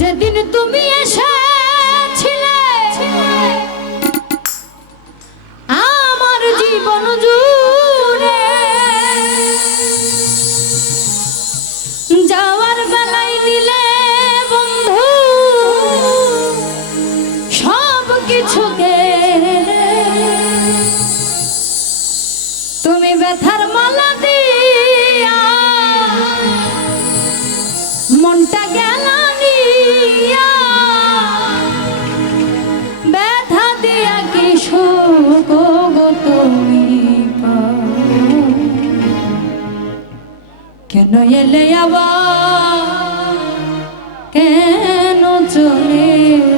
যেদিন তুমি এসে কেন এলে আবার? কেন চলে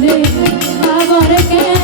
মনে আবার কেন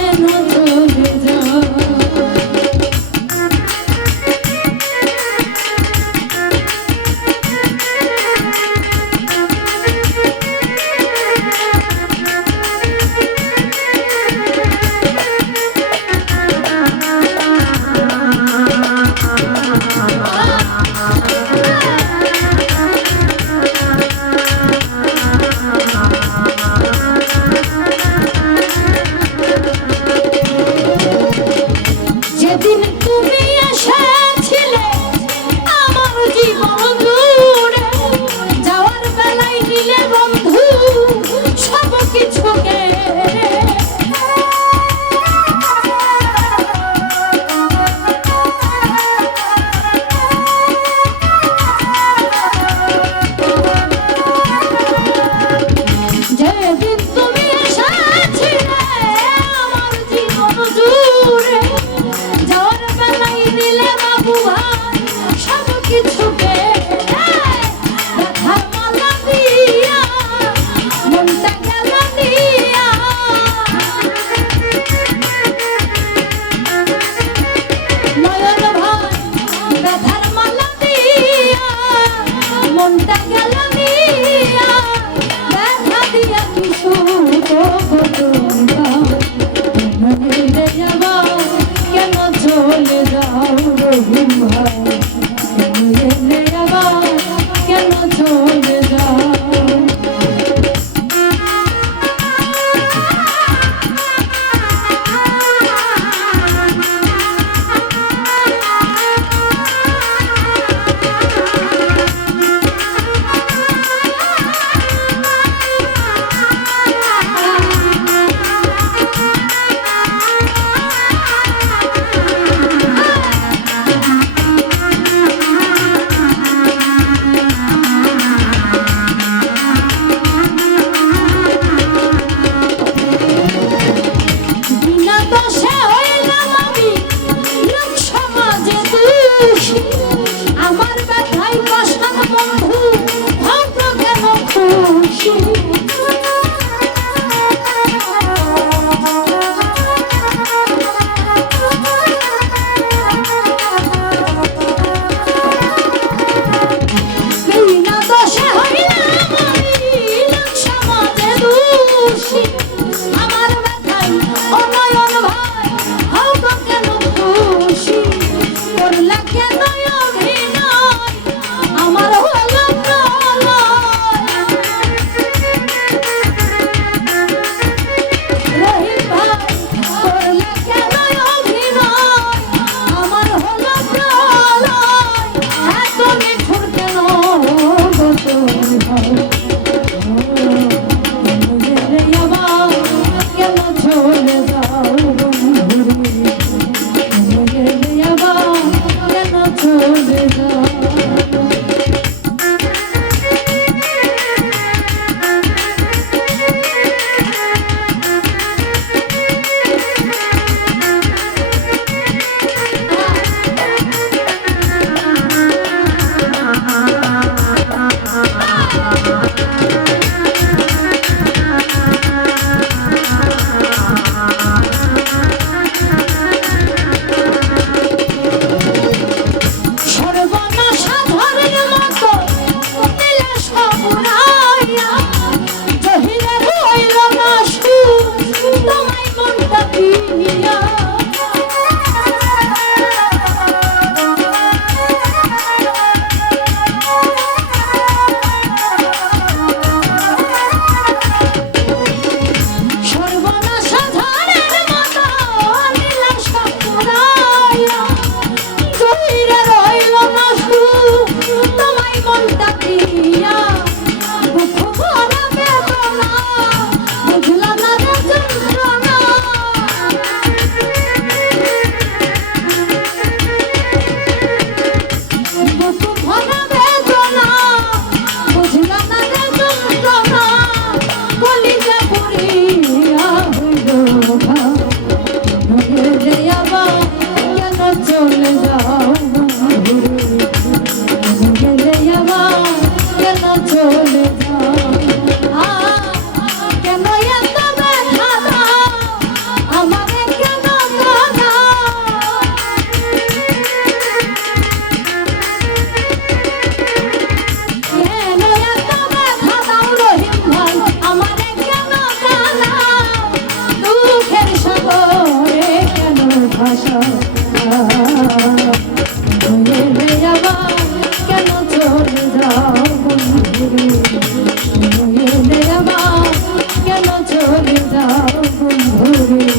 মনটা গেল মিয়া। চলে যাও বন্ধুরে।